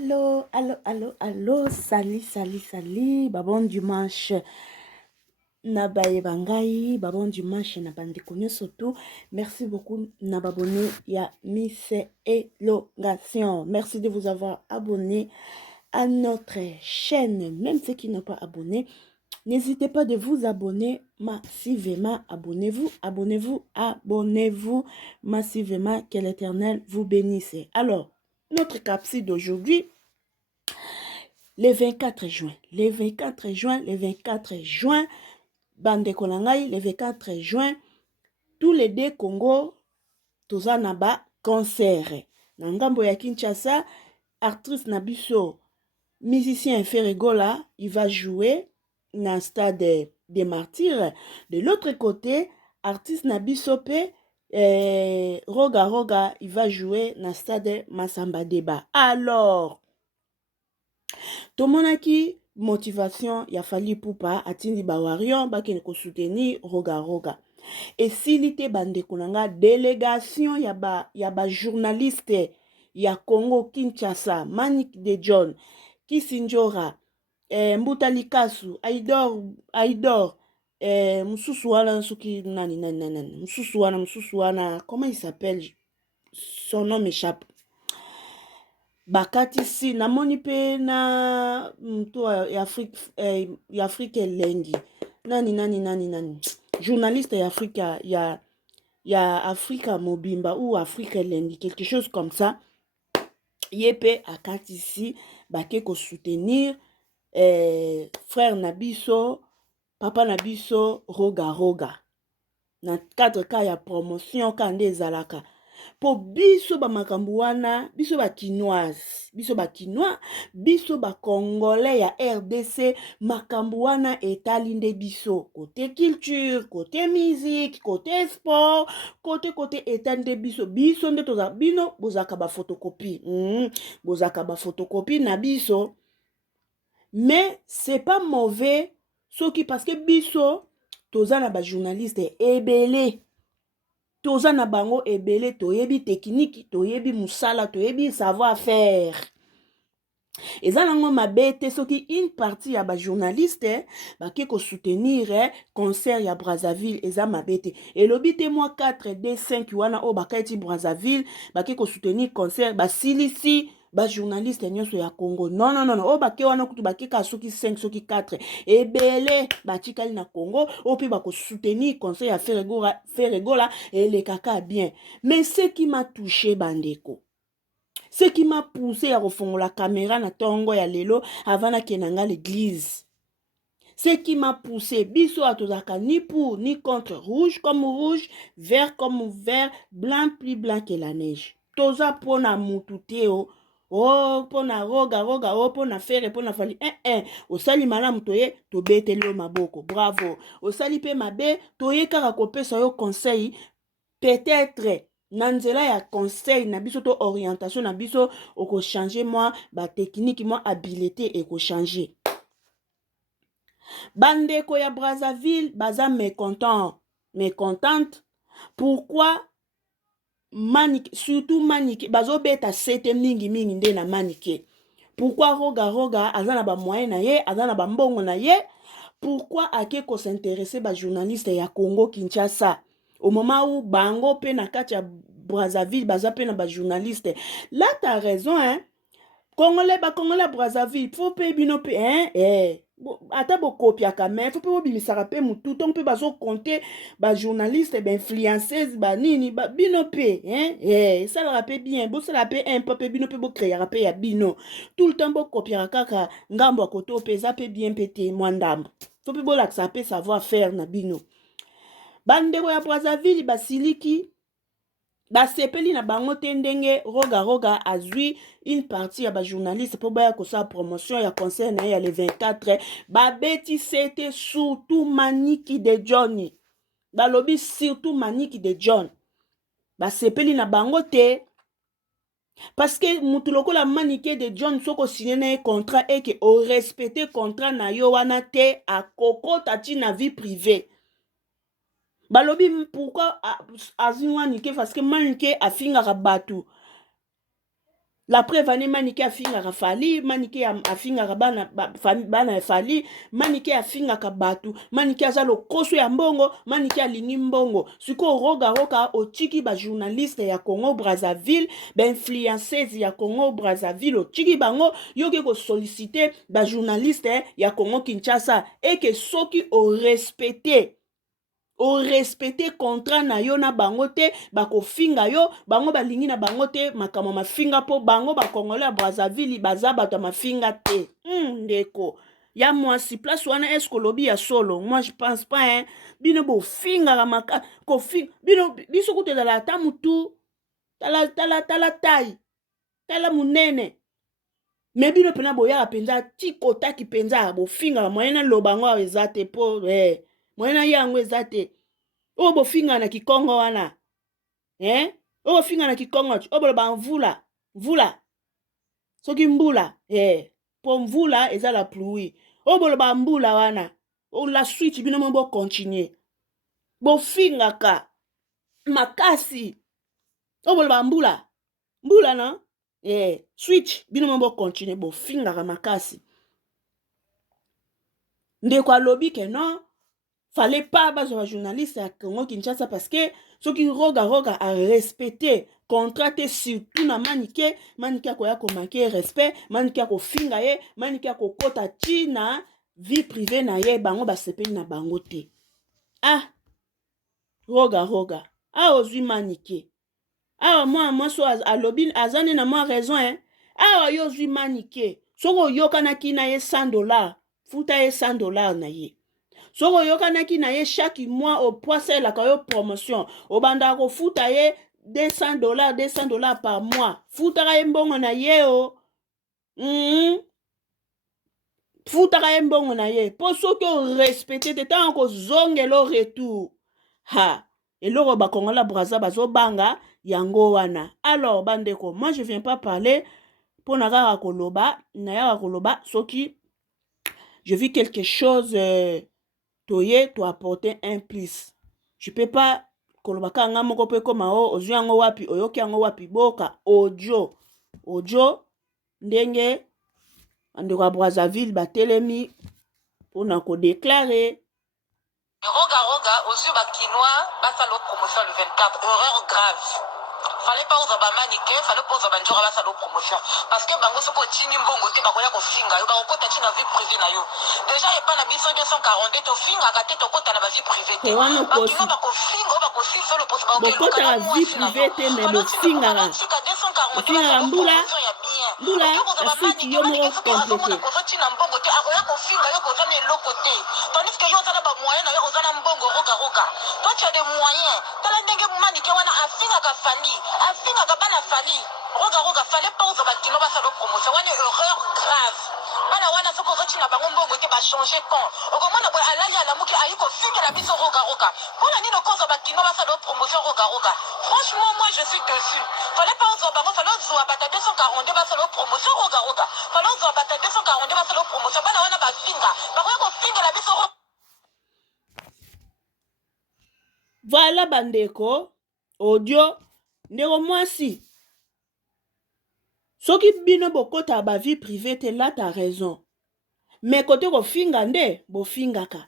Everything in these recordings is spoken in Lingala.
Allô, allô, allô, allô, salut, babon dimanche. Nabaye bangai, babon dimanche, nabande konyo surtout. Merci beaucoup, nababonné, ya Miss Elongation. Merci de vous avoir abonné à notre chaîne. Même ceux qui n'ont pas abonné, n'hésitez pas de vous abonner massivement. Abonnez-vous, abonnez-vous, abonnez-vous massivement. Que l'Éternel vous bénisse. Alors, notre capsule d'aujourd'hui, le 24 juin, bande konangai, le 24 juin, tous les deux Congo, toza naba concert. Na ngambo ya Kinshasa, actrice Nabiso, musicien Ferregola, il va jouer dans le stade des Martyrs. De l'autre côté, artiste Nabiso Pe, Roga, il va jouer dans le stade Massamba Deba. Alors, tomonaki motivation ya Fally Ipupa atindi bawarion bakene ko soutenir Roga. Et s'il te bande konanga délégation ya ba journaliste ya Congo Kinshasa, Manik de John, Kisinjora, Mbuta Likasu, Aidor, mususu wana suki nani, mususu wana, comment il s'appelle? Son nom m'échappe. Bakati si namoni pe na mtu ya Afrika lengi nani journaliste ya Afrika ya Afrika Mobimba ou Afrika lengi, quelque chose comme ça. Yepe akati si bake ko soutenir frère Nabiso, papa Nabiso Roga na cadre ka ya promotion kande ezalaka. Po biso ba makambu wana, biso ba kinoise, biso ba kinois, biso ba congolais ya RDC, makambu wana etali nde biso. Côté culture, côté musique, côté sport, côté etali nde biso. Biso nde toza bino bozaka ba photocopie. Bozaka ba photocopie na biso. Mais c'est pas mauvais soki parce que biso toza na ba journaliste ebele. Toza na bango ebele, toyebi technique, toyebi musala, toyebi savoir faire. Eza nango mabete soki une partie ya ba journaliste bake ko soutenir concert ya Brazzaville eza mabete. Elobi te moi 4 D5 wana o bakaiti Brazzaville bake ko soutenir concert ba silisi ba journaliste nyonso ya Congo. Non. O bake wana kutu bake ka soki 5 soki 4 ebele batikali na Congo o pi bako soutenir concert ya Ferregola et le kaka bien. Mais ce qui m'a touché bandeko, ce qui m'a poussé à refongo la caméra na tongo ya lelo avant na kenanga l'église. Ce qui m'a poussé, biso atozaka ni pour ni contre, rouge comme rouge, vert comme vert, blanc plus blanc que la neige. Toza pona mutute o. Oh, pona roga, oh, pona faire, pona Fally. Osali malamu toye, to beteli yo maboko. Bravo. Osali pe mabe, toye kaka kopesa yo conseil, peut-être, nanzela ya conseil, na biso to orientation, na biso, oko changer moi, ba technique, moi, habileté, eko changer. Bandeko ya Brazzaville, baza mécontente. Pourquoi? Surtout Manike, bazo beta sete mingi nde na Manike. Pourquoi Roga azana ba moyen na ye, azana ba mbongo na ye? Pourquoi ake ko s'intéresser ba journaliste ya Congo Kinshasa? Au moment où bango pe na kati ya Brazzaville baza pe na ba journaliste. Là t'as raison hein. Congolais Brazzaville, faut pe bino pe ata bo kopia kame, faut pe bo bimisaka pe mutu, ton pe bazo compter ba journaliste ba influenceuse ba nini ba bino pe ça la rappelle bien, bo ça la pe un peu bino pe bo créer rappel ya bino. Tout le temps bo kopia kaka ngambo akoto pe za pe bien pété mwandam. Faut pe bo la pe savoir faire na bino. Bandeko ya Brazzaville basiliki basepeli na bango te ndenge Roga azui une partie ya ba journaliste po baya kosa promotion ya concert na ya le 24 babeti c'était surtout Maniki de Johnny. Balobi surtout Maniki de John. Basepeli na bango te parce que mutu lokola Maniki de John soko signé na contrat et que o respecter contrat na yo wana te a koko tati na vie privée. Balobi pourquoi azinwa nike parce que Manike afinga rabatu La preuve ane manike afingaka fali, manike afingaka bana fali, manike afingaka batu, manike aza lokoso ya mbongo, manike alingi mbongo. Siko roga otiki ba journaliste ya Congo Brazzaville, ba influenceuse ya Congo Brazzaville otiki bango yoke ko solliciter ba journaliste ya Congo Kinshasa et que soki o respecter contrat na yo na bango te bako finga yo bango balingi na bango te makamo mafinga po bango bakongole ya Brazzaville baza bato mafinga te ndeko ya mwasi place wana est-ce lobi ya solo moi je pense pas hein bino bo finga maka ko finga bino biso kutela ata mutu tala taille tala munene mais bino pena boya penza tikotaki penza bo finga moyena lobango ezate po moyena yango ezate o bo finga na kikongo wana o bo finga na kikongo o bo ba mvula soki mbula po mvula eza la pluie o bo ba mbula wana o la suite bino mo bo continuer bo finga ka makasi o bo ba mbula na switch bino mo bo continuer bo finga ka makasi ndeko alobi ke non fallait pas bazwa journaliste à Congo Kinshasa parce que ceux qui roga a respecté contrat surtout na manike koya ko manquer respect manike ko finga ye manike ko kota tina vie privée na ye bango ba sepeli na bango te roga ozwi manike moi so alobi azane na moi raison yo ozwi manike soko yokanaki na ye $100 futa ye $100 na ye soko oyokanaki na ye chaque mois opoiselaka yo promotion obandaka kofuta ye $200 par mois futaka ye mbongo na ye futaka ye mbongo na ye po soki orespecte te ntango kozongela retour eloko bakongola Brazza bazobanga yango wana. Alors bandeko, moi je viens pas parler pour nayaka koloba soki je vis quelque chose toye to apporter un plus. Je peux pas koloba kanga moko pe koma ozwi yango wapi oyoki yango wapi boka audio ndenge andeko ya Brazzaville batelemi pona ko déclarer roga ozwi bakinois basala promotion le 24 erreur grave. Fallait pas aux abamanike, fallait pas aux abanjora basa lo promotion. Parce que bango soko tini mbongo te bakoya ko finga, yo bako kota tina vie privée na yo. Déjà y pas na biso 240 to finga ka te to kota na vie privée te. Bakino bako finga, bako finga le poste bako kota na vie privée te mais bo finga la. Finga mbula. Mbula, afiki yo mo complété. Ko tina mbongo te akoya ko finga yo ko zana eloko te. Tandis que yo zana ba moyen na yo ozana mbongo roga. Toi tu as des moyens. Tala ndenge manike wana afinga ka fali. Afinga kabana fali roga fallait pas aux bakino ba sa promotion wana erreur grave bana wana soko zoti na bango mbongo te ba changer quand okomona boy alali ala muki ayiko finga na biso roga pona nino koza bakino ba sa promotion roga franchement moi je suis dessus fallait pas aux bango fallait aux bata 242 ba sa promotion roga fallait aux bata 242 ba sa promotion bana wana ba finga ba ko finga la biso voilà bandeko audio ndeko mwasi soki bino bokota ba vie privée te là t'as raison mais kote ko finga nde bo fingaka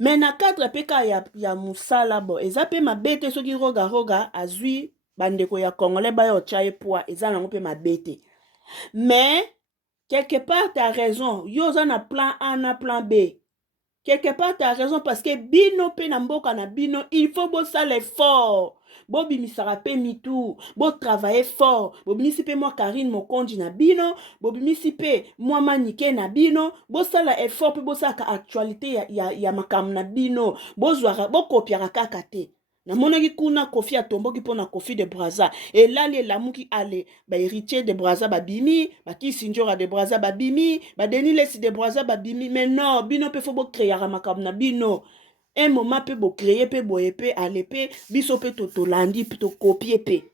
mais na cadre peka ya musala bo eza pe mabete soki roga azwi bandeko ya congolais ba yo tchaye poa eza nango pe mabete mais quelque part t'as raison yo za na plan A na plan B quelque part t'as raison parce que bino pe na mboka na bino il faut bosala effort bobimisaka pe mitu botravailler fort bobimisi pe mwa Karine Mokonji na bino bobimisi pe mwa manike na bino bosala effort pe bosalaka actualité ya makambo na bino bozwaka bokopiaka kaka te namonaki kuna Kofi atomboki mpona Kofi de Brazza elali elamuki ale bahéritier de Brazza babimi bakisi njora de Brazza babimi badeni lesi de Brazza babimi mais non bino pe fo bokreaka makambo na bino un moment pe bo créer pe boye pe ale pe biso pe tolandi pe to copier pe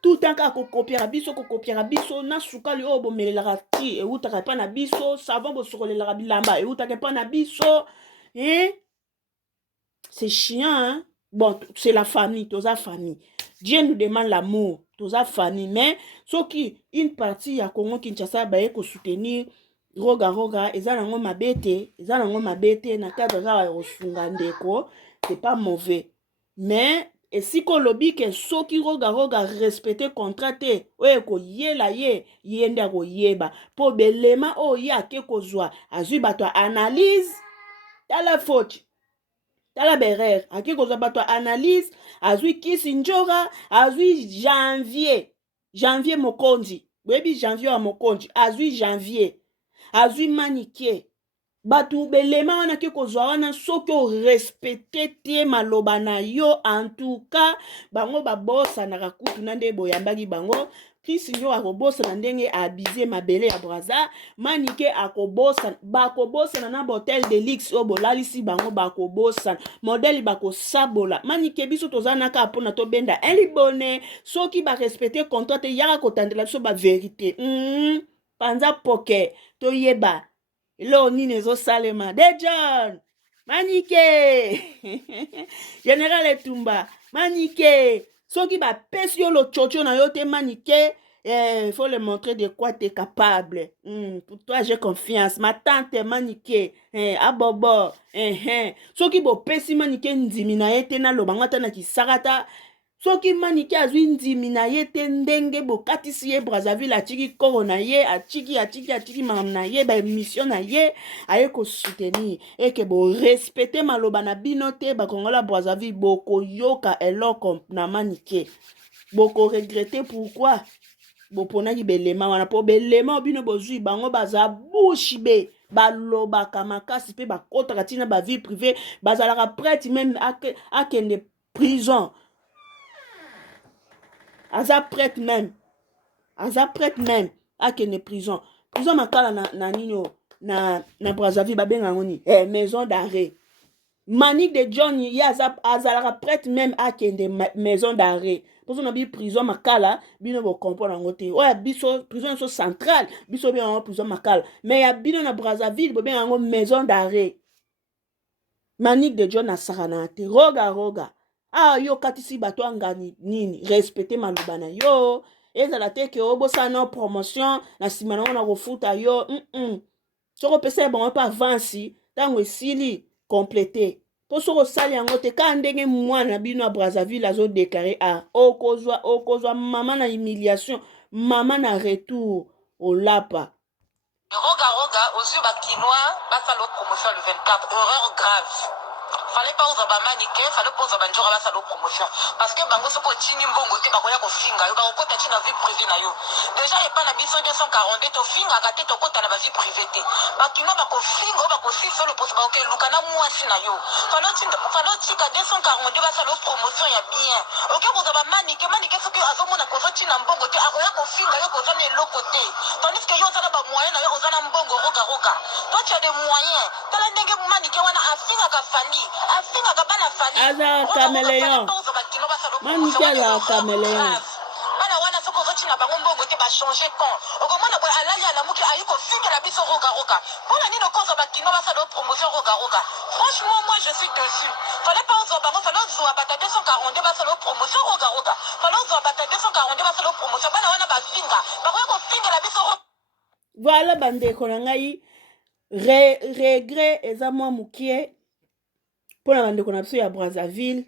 tout temps ka ko copier biso na sukali o bomelelaka ti eutaka pa na biso savon bo sokolelaka bilamba eutaka pa na biso c'est chiant hein bon c'est la famille toza famille Dieu nous demande l'amour toza fani mais soki une partie ya Congo Kinshasa baye ko soutenir roga roga eza nango mabe te eza nango mabe te na cadre kaka ya kosunga ndeko c'est pas mauvais mais esika olobi ke soki roga roga respecte contrat te oyo koyela ye ye nde akoyeba mpo belema oyo ye ake kozwa azwi bato ya analyse tala faute tala berere ake kozwa bato ya analyse azwi Kisi Njora azwi janvier mokonzi boyebi janvier wa mokonzi azwi janvier azwi Manikie bato belema wana ke kozwa wana soki orespecte te maloba na yo en tout cas bango babosanaka kutu na nde boyambaki bango Kisi Njora akobosana ndenge abize mabele ya Braza Manikie akobosana bakobosana na botel de luxe oyo bolalisi bango bakobosana modele bakosabola Manikie biso tozanaka mpona tobenda elibone soki barespecte contrat te yaka kotandela biso baverité panza poke toyeba lo nini ezosalema de John Manikie General Etumba Manikie soki bapesi yo lochocho na yo te Manikie il faut le montrer de quoi tu es capable. Pour toi, j'ai confiance. Ma tante Manikie, abobo, soki bopesi Manikie ndimi na ye te na lobangata na kisarata. Soki Manikie azwi ndimi na ye te ndenge bokatisi ye Brazzaville atiki koro na ye atiki makambo na ye ba émission na ye aye ko soutenir eke bo respecter maloba na bino te bakongola Brazzaville boko yoka eloko na Manikie boko regretter pourquoi boponaki belema wana po belema bino bozwi bango baza bouche be balobaka makasi pe bakotaka tina ba vie privée bazalaka prêtre même akende prison aza prêtre même akende prison makala na nino na Brazzaville babenga ngoni maison d'arrêt Manique de John ye azalaka prêtre même akende maison d'arrêt poso na bi prison makala bino bo comprendre ngo te oya biso prison so centrale biso bien en prison makala mais ya bino na Brazzaville bo bien ngo maison d'arrêt Manique de John asakana te roga yo katisi bato angani nini respecter maloba na yo ezala te ke obosana promotion na sima na na kofuta yo soko pesa bango pa avance tango esili complété po soko sali yango te ka ndenge mwana bino a Brazzaville azo déclarer okozwa mama na humiliation mama na retour olapa roga aux yeux bakinois basalo promotion le 24 erreur grave fallait pas oza Manikie fallait pas oza Njora basalo promotion parce que bango soko tini mbongo te bakoya kofinga yo bakokota tina vie privée na yo déjà epa na biso 242 tofingaka te tokota na bavie privée te bakinois bakofinga bakosisa lo poso bakokeluka na mwasi na yo fallait tika 242 basalo promotion ya bien oke koza Manikie soki azomona kozotina mbongo te akoya kofinga yo koza na eloko te tandis que yo oza na bamoyen na yo oza na mbongo roga toi tu as des moyens tala ndenge Manikie wana afingaka fali afingaka bana fali aza caméléon Manikie aza caméléon bana wana soko ozotina bango mbongo te bachange camp okomona boye alali alamuki ayi kofingela biso roga mpona nini okozwa bakino basala promotion roga franchement moi je suis dessus fallait pas ozwa bango fallait ozwa bata 242 basala promotion roga fallait ozwa bata 242 basala promotion bana wana bafinga bakoki kofingela biso voilà bandeko na ngai regret eza mwa mokie mpona bandeko na biso ya Brazzaville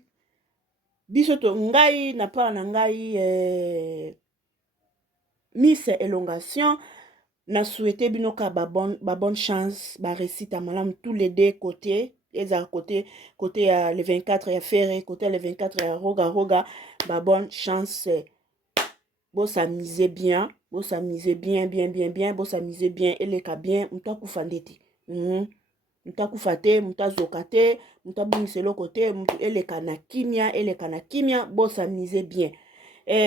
biso to ngai na part na ngai Miss Elongation na souhaité bino ka ba bonne chance ba réussite malamu tous les deux côtés eza côté ya le 24 ya Ferré côté le 24 ya roga ba bonne chance bo s'amuser bien bo s'amuser bien bo s'amuser bien eleka bien mutaku fandeti mutakufa te mutazoka te mutabungisa eloko te mutu eleka na kimia bo s'amuser bien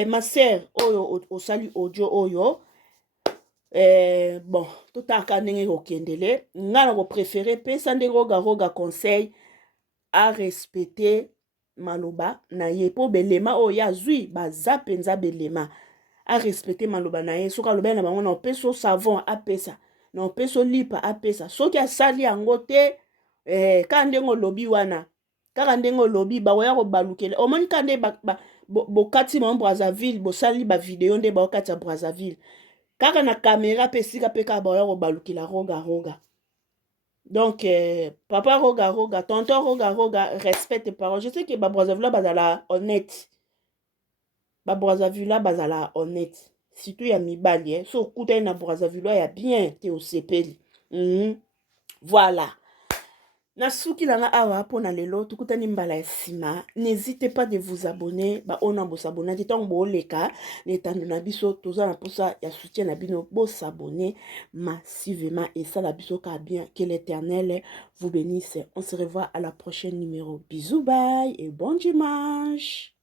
ma sœur oyo osali audio oyo bon totaka ndenge kokendele nga na kopréféré pesa ndenge roga conseil a respecter maloba na ye po belema oyo azwi baza penza belema a respecter maloba na ye soki aloba na bango na opeso savon apesa na opeso lipa apesa soki asali yango te kaka ndenge olobi wana kaka ndenge olobi bakoya kobalukela omoni ka nde bokati bango Brazzaville bosali bavideo nde baokati ya Brazzaville kaka na caméra mpe esika mpe kaka baoya kobalukila roga donc papa roga tonton roga respecte parole je sais que babrazzaville bazala honnête babrazzaville bazala honnête surtout ya mibali so okutani na brazzaville ya bien te osepeli voilà nasuki langa awa mpona lelo tukutani mbala ya nsima n'hésitez pas de vous abonner baona bosabona te ntango booleka na etando na biso toza na mposa ya soutien na bino bosabone massivement esala biso ka bien que l'éternel vous bénisse on se revoit à la prochaine numéro bisous bye et bon dimanche.